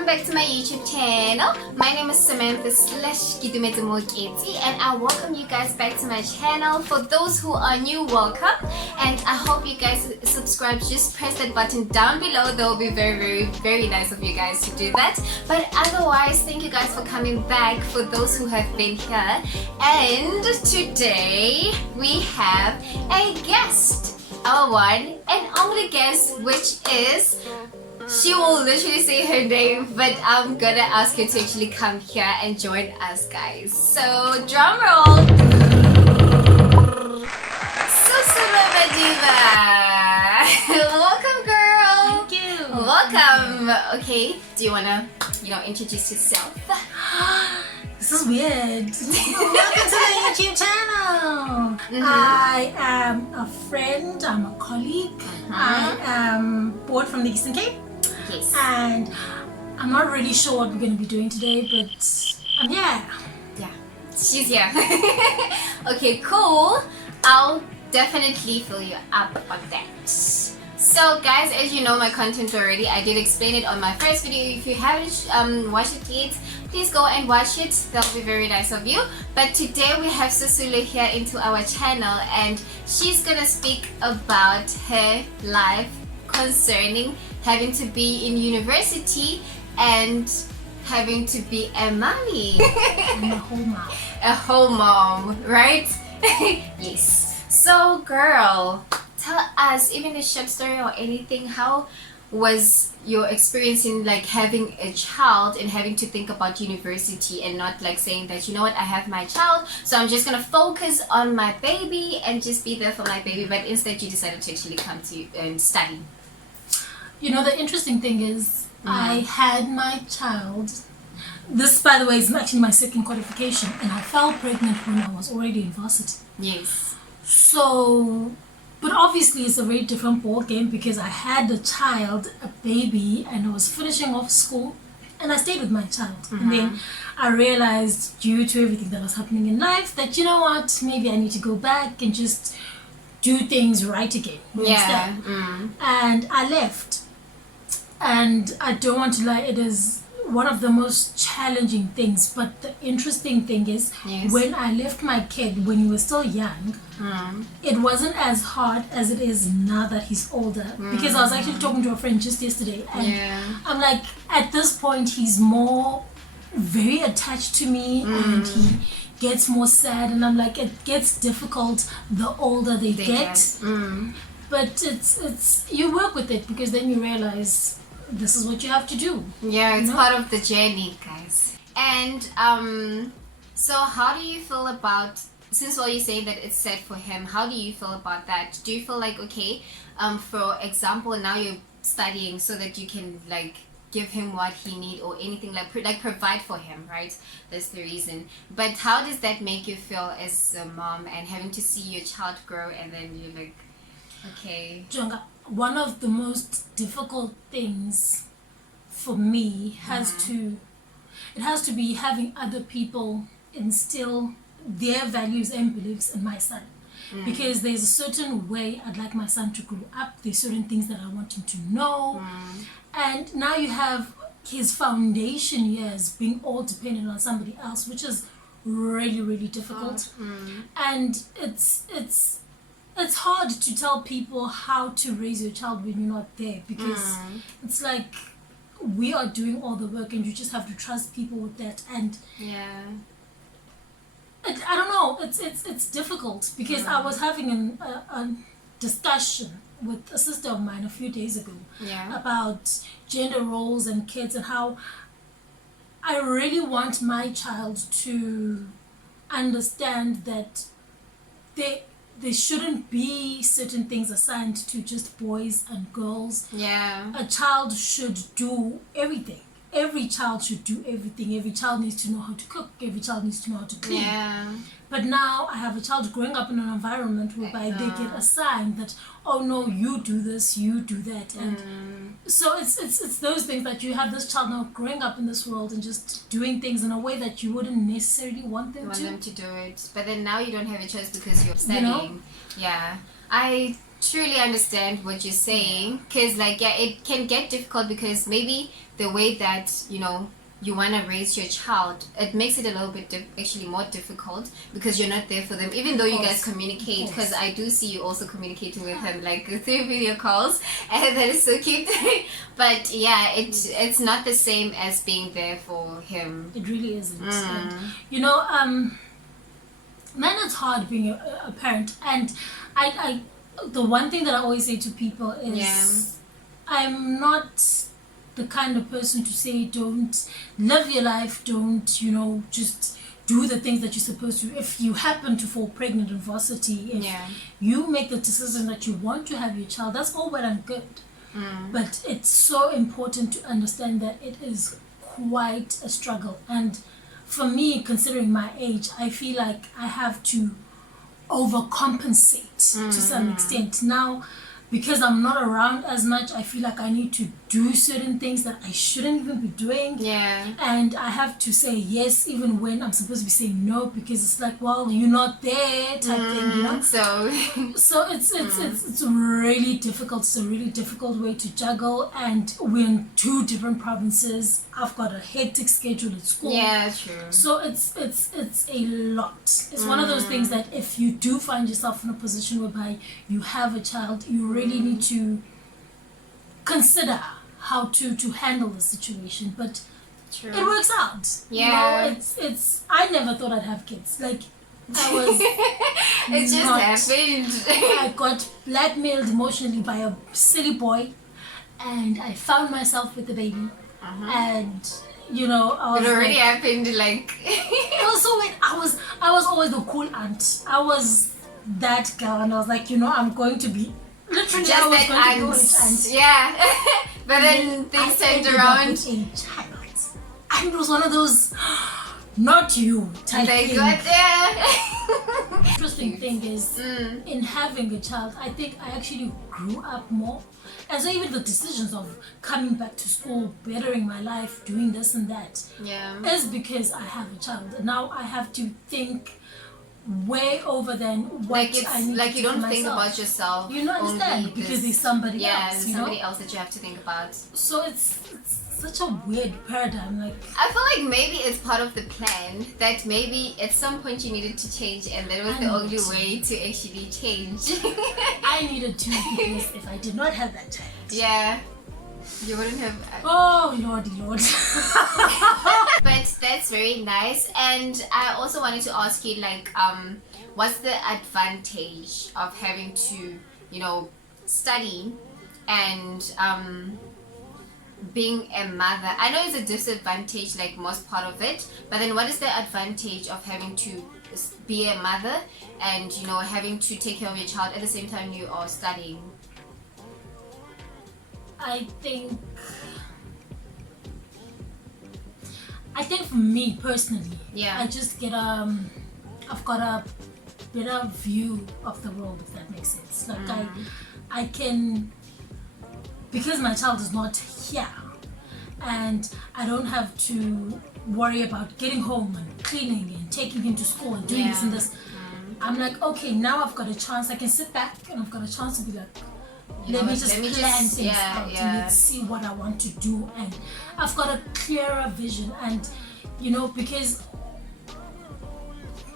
welcome back to my YouTube channel. My name is Samantha /Kitumetsumoketi and I welcome you guys back to my channel. For those who are new, welcome, and I hope you guys subscribe. Just press that button down below. That will be very nice of you guys to do that. But otherwise, thank you guys for coming back, for those who have been here. And today we have a guest, our one and only guest, which is, she will literally say her name, but I'm gonna ask her to actually come here and join us, guys. So, drum roll! Sosulwe Madiba! Welcome, girl! Thank you! Welcome! Okay, do you wanna, introduce yourself? This is weird. Welcome to the YouTube channel! I am a friend, I'm a colleague, I am bored from the Eastern Cape. Yes. And I'm not really sure what we're going to be doing today, but I'm here. Yeah, she's here. Okay, cool. I'll definitely fill you up on that. So guys, as you know my content already, I did explain it on my first video. If you haven't watched it yet, please go and watch it. That'll be very nice of you. But today we have Sosulwe here into our channel, and she's gonna speak about her life concerning having to be in university and having to be a mommy. I'm a whole mom. A whole mom, right? Yes. So girl, tell us, even a short story or anything, how was your experience in like having a child and having to think about university, and not like saying that, you know what, I have my child, so I'm just gonna focus on my baby and just be there for my baby, but instead you decided to actually come to and study? You know, the interesting thing is, I had my child. This, by the way, is actually my second qualification, and I fell pregnant when I was already in varsity. Yes. So, but obviously it's a very different ball game, because I had a child, a baby, and I was finishing off school, and I stayed with my child. And then I realized, due to everything that was happening in life, that, you know what, maybe I need to go back and just do things right again. Yeah. And I left. And I don't want to lie, it is one of the most challenging things. But the interesting thing is, when I left my kid when he was still young, it wasn't as hard as it is now that he's older. Because I was actually talking to a friend just yesterday, and I'm like, at this point he's more very attached to me, and he gets more sad, and I'm like, it gets difficult the older they get. But it's you work with it, because then you realize this is what you have to do. Yeah, it's part of the journey, guys. And so how do you feel about, since all you're saying that it's set for him, how do you feel about that? Do you feel like, okay, for example, now you're studying so that you can like give him what he needs or anything, like provide for him, right? That's the reason. But how does that make you feel as a mom, and having to see your child grow, and then you're like, okay. Jonga, one of the most difficult things for me has to be having other people instill their values and beliefs in my son. Because there's a certain way I'd like my son to grow up. There's certain things that I want him to know. And now you have his foundation years being all dependent on somebody else, which is really difficult. And it's hard to tell people how to raise your child when you're not there, because it's like we are doing all the work and you just have to trust people with that. And I don't know, it's difficult, because I was having a discussion with a sister of mine a few days ago about gender roles and kids, and how I really want my child to understand that there shouldn't be certain things assigned to just boys and girls. A child should do everything. Every child should do everything. Every child needs to know how to cook. Every child needs to know how to clean. But now I have a child growing up in an environment whereby they get assigned that, oh no, you do this, you do that. And so it's those things that you have this child now growing up in this world and just doing things in a way that you wouldn't necessarily want them to. Do it. But then now you don't have a choice because you're studying. I truly understand what you're saying, because like, yeah, it can get difficult because maybe the way that you want to raise your child, it makes it a little bit actually more difficult because you're not there for them, even though you guys communicate, because I do see you also communicating with him like through video calls, and that is so cute. But yeah, it's not the same as being there for him. It really isn't. And, man, it's hard being a parent, and I the one thing that I always say to people is I'm not the kind of person to say don't live your life, don't just do the things that you're supposed to. If you happen to fall pregnant in varsity, if you make the decision that you want to have your child, that's all well and good. But it's so important to understand that it is quite a struggle, and for me, considering my age, I feel like I have to overcompensate to some extent now. Because I'm not around as much, I feel like I need to do certain things that I shouldn't even be doing. And I have to say yes even when I'm supposed to be saying no, because it's like, well, you're not there type thing, So it's really difficult. It's a really difficult way to juggle, and we're in 2 different provinces. I've got a hectic schedule at school. Yeah, true. So it's a lot. It's one of those things that if you do find yourself in a position whereby you have a child, you really need to consider how to handle the situation. But true. It works out. It's I never thought I'd have kids. Like, I was it just happened. I got blackmailed emotionally by a silly boy, and I found myself with the baby. And I was, it already happened. Like, it was so weird. I was always the cool aunt. I was that girl, and I was like, I'm going to be literally just I was that going to be aunt. Yeah. But then things turned around. A child, and it was one of those not you type they thing. got there. Interesting thing is, in having a child, I think I actually grew up more. And so even the decisions of coming back to school, bettering my life, doing this and that, is because I have a child. And now I have to think way over than what I need like to you don't do think myself. about yourself. You don't understand because there's somebody else. Yeah, there's somebody else that you have to think about. So it's such a weird paradigm. Like, I feel like maybe it's part of the plan that maybe at some point you needed to change, and that was the only way to actually change. I needed to, because if I did not have that child, you wouldn't have. Oh lordy lord. But that's very nice. And I also wanted to ask you, like, what's the advantage of having to study and being a mother? I know it's a disadvantage, like most part of it, but then what is the advantage of having to be a mother and having to take care of your child at the same time you are studying? I think for me personally, I just get I've got a better view of the world, if that makes sense. Like, I can, because my child is not here and I don't have to worry about getting home and cleaning and taking him to school and doing this and this. I'm like, okay, now I've got a chance. I can sit back and I've got a chance to be like, let me just plan things out and let's see what I want to do. And I've got a clearer vision, and because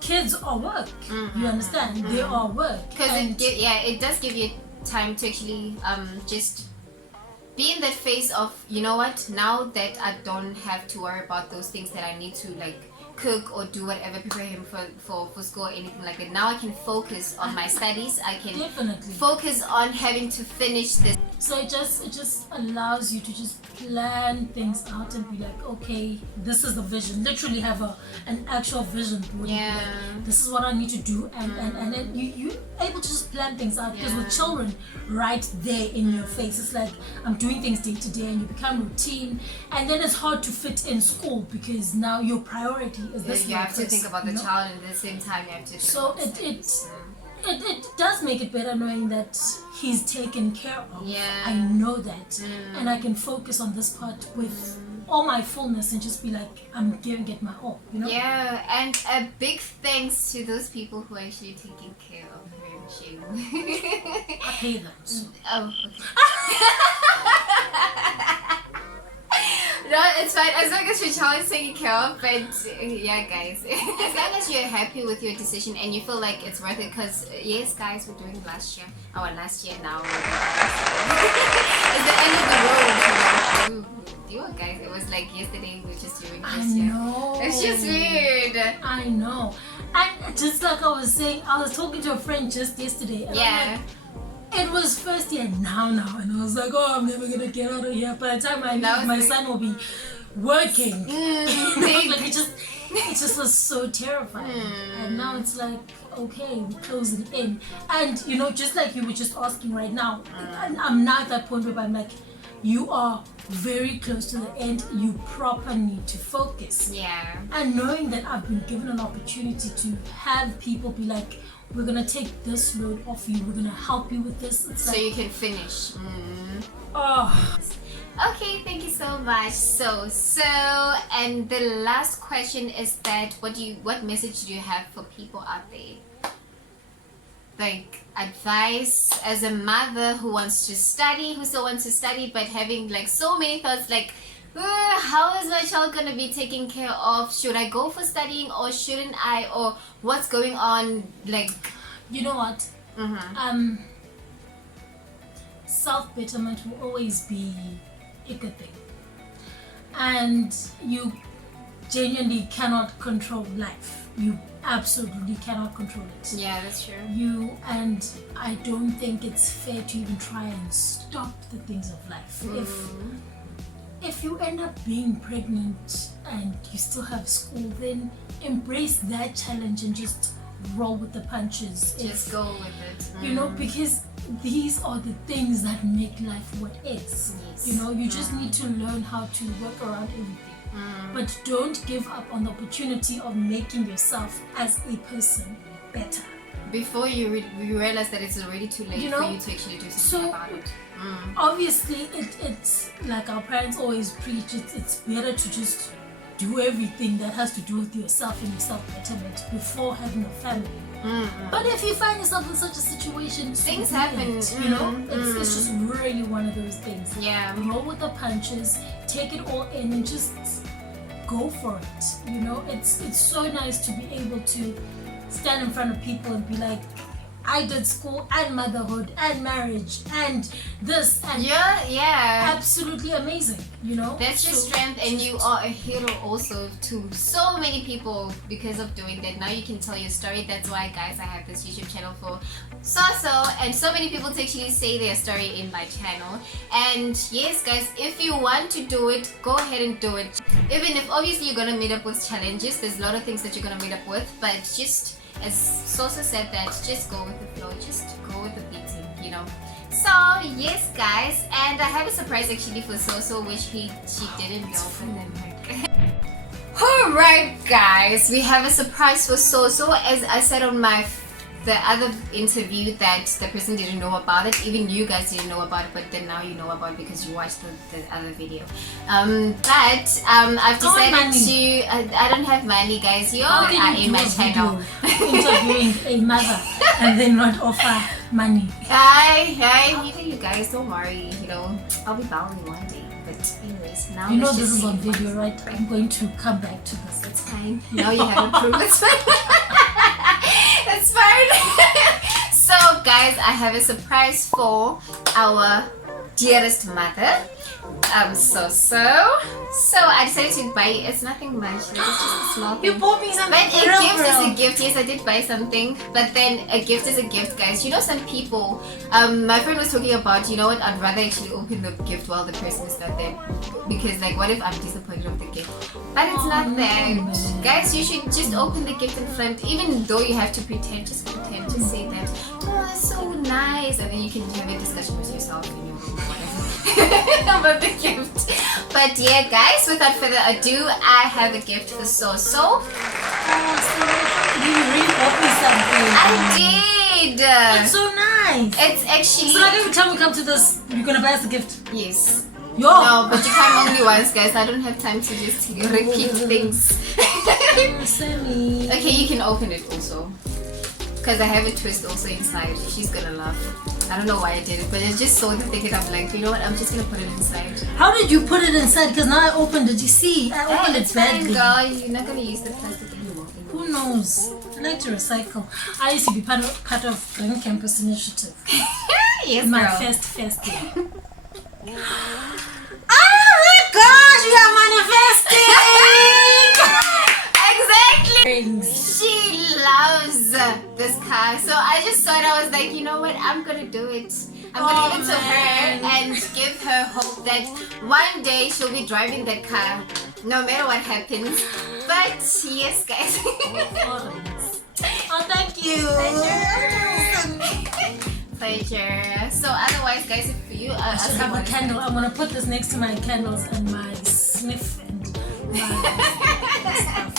kids are work. You understand? They are work. Because it does give you time to actually just be in that phase of, now that I don't have to worry about those things that I need to, like, cook or do whatever, prepare him for school or anything like that. Now I can focus on my studies. I can focus on having to finish this. So it just allows you to just plan things out and be like, okay, this is the vision. Literally have an actual vision board. Like, this is what I need to do, and then you're able to just plan things out, because with children right there in your face, it's like I'm doing things day to day, and you become routine, and then it's hard to fit in school because now your priority is this. You have to think about the child, and at the same time you have to think so about it does make it better knowing that he's taken care of. I know that, and I can focus on this part with all my fullness and just be like, I'm giving it my all, Yeah, and a big thanks to those people who are actually taking care of him. shame. I pay them. So. Oh, okay. No, it's fine as long as your child is taken care of. But yeah, guys, as long as you're happy with your decision and you feel like it's worth it, because yes, guys, we're doing last year now. It's the end of the road. You know, guys, it was like yesterday we were just doing this year. Know. It's just weird. I know. And just like I was saying, I was talking to a friend just yesterday. And yeah. It was first year now, and I was like, oh, I'm never gonna get out of here. By the time I leave, my son will be working. Like it just was so terrifying. And now it's like, okay, we're closing in. And you know, just like you were just asking right now, I'm now at that point where I'm like, you are very close to the end. You proper need to focus. Yeah. And knowing that I've been given an opportunity to have people be like, we're gonna take this load off you, we're gonna help you with this. It's so like, you can finish. Oh. Okay, thank you so much. So and the last question is that what message do you have for people out there? Like advice as a mother who wants to study, who still wants to study, but having like so many thoughts like, how is my child gonna be taken care of? Should I go for studying or shouldn't I? Or what's going on? Like, you know what? Self-betterment will always be a good thing, and you genuinely cannot control life. You absolutely cannot control it. Yeah, that's true. And I don't think it's fair to even try and stop the things of life. If you end up being pregnant and you still have school, then embrace that challenge and just roll with the punches. Just go with it. You know, because these are the things that make life what is. Yes. You know, you just need to learn how to work around everything. But don't give up on the opportunity of making yourself as a person better. Before you realize that it's already too late, you know, for you to actually do something about it. Obviously, it's like our parents always preach, it's better to just do everything that has to do with yourself and your self-betterment before having a family. But if you find yourself in such a situation, things happen. You know, it's just really one of those things. Yeah. Roll with the punches, take it all in, and just go for it. You know, it's so nice to be able to stand in front of people and be like, I did school and motherhood and marriage and this and yeah, absolutely amazing. You know, that's your strength, and you are a hero also to so many people because of doing that. Now you can tell your story. That's why, guys, I have this YouTube channel for Soso, and so many people to actually say their story in my channel. And yes, guys, if you want to do it, go ahead and do it. Even if obviously you're gonna meet up with challenges, there's a lot of things that you're gonna meet up with, but just as Soso said, that just go with the flow, just go with the beating, you know. So yes, guys, and I have a surprise actually for Soso, which she didn't open them. Alright, guys, we have a surprise for Soso. As I said on the other interview, that the person didn't know about it. Even you guys didn't know about it, but then now you know about it because you watched the other video. But I've decided to. I don't have money, guys. You are in my channel. Interviewing a mother and then not offer money. Hi, you guys, don't worry. You know, I'll be bowing one day. But anyways, now you know this is on video, right? I'm going to come back to this. It's fine. Now you have a proof. It's fine. It's fine. So guys, I have a surprise for our dearest mother. So I decided to buy. It's nothing much. It's just a small thing. You bought me something. But a gift is a gift. Yes, I did buy something. But then a gift is a gift, guys. You know, some people. My friend was talking about. You know what? I'd rather actually open the gift while the person is not there, because like, what if I'm disappointed of the gift? But it's not that, guys. You should just open the gift in front, even though you have to pretend. Just pretend. Just say that. Oh, it's so nice, and then you can have a discussion with yourself in your room, whatever, about the gift. But yeah, guys, without further ado, I have a gift for Soso. You really bought me something. I did. It's so nice. It's actually. So like every time we come to this, you're gonna buy us a gift. Yes. Yo. No, but you come only once, guys. I don't have time to just repeat things. Sammy. Okay, you can open it also. because I have a twist also inside. She's gonna laugh. I don't know why I did it, but it's just so thick. I'm like, you know what? I'm just gonna put it inside. How did you put it inside? Because now I opened it. You see, I opened it badly. Girl, you're not gonna use the plastic anymore. Who knows? I like to recycle. I used to be part of Green Campus Initiative. Yes, my girl. first year. Oh my gosh, we are manifesting! Exactly. She loves this car, so I just thought, I was like, you know what? I'm gonna do it. I'm gonna give it to her and give her hope that one day she'll be driving that car, no matter what happens. But yes, guys. Oh, thank you. Pleasure. So otherwise, guys, if you I should have a candle. I'm gonna put this next to my candles and my sniff and my stuff.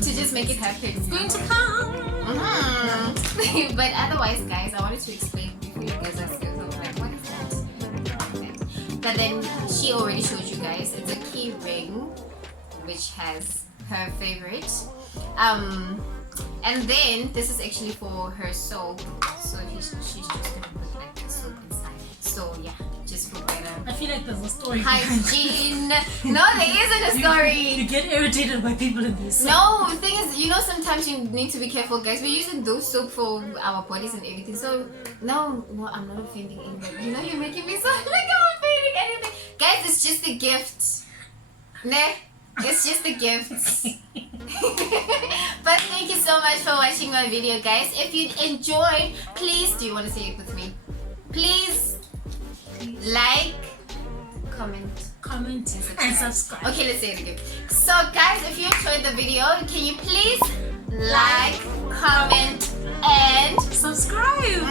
To just make it happen. It's going to come. But otherwise, guys, I wanted to explain before you guys are still like, what is that? But then she already showed you guys. It's a key ring, which has her favorite. And then this is actually for her soap. So she's just gonna put like the soap inside. So yeah, just for better. I feel like there's a story. Hygiene. No, there isn't a story. You get irritated by people in this. No, the thing is, you know, sometimes you need to be careful, guys. We're using those soap for our bodies and everything. So no, I'm not offending anybody. You know, you're making me so like I'm offending anything. Guys, it's just a gift. Ne? It's just a gift. But thank you so much for watching my video, guys. If you enjoyed, please, do you want to say it with me? Please like, comment and subscribe. Okay, let's say it again. So guys, if you enjoyed the video, can you please like, comment and subscribe?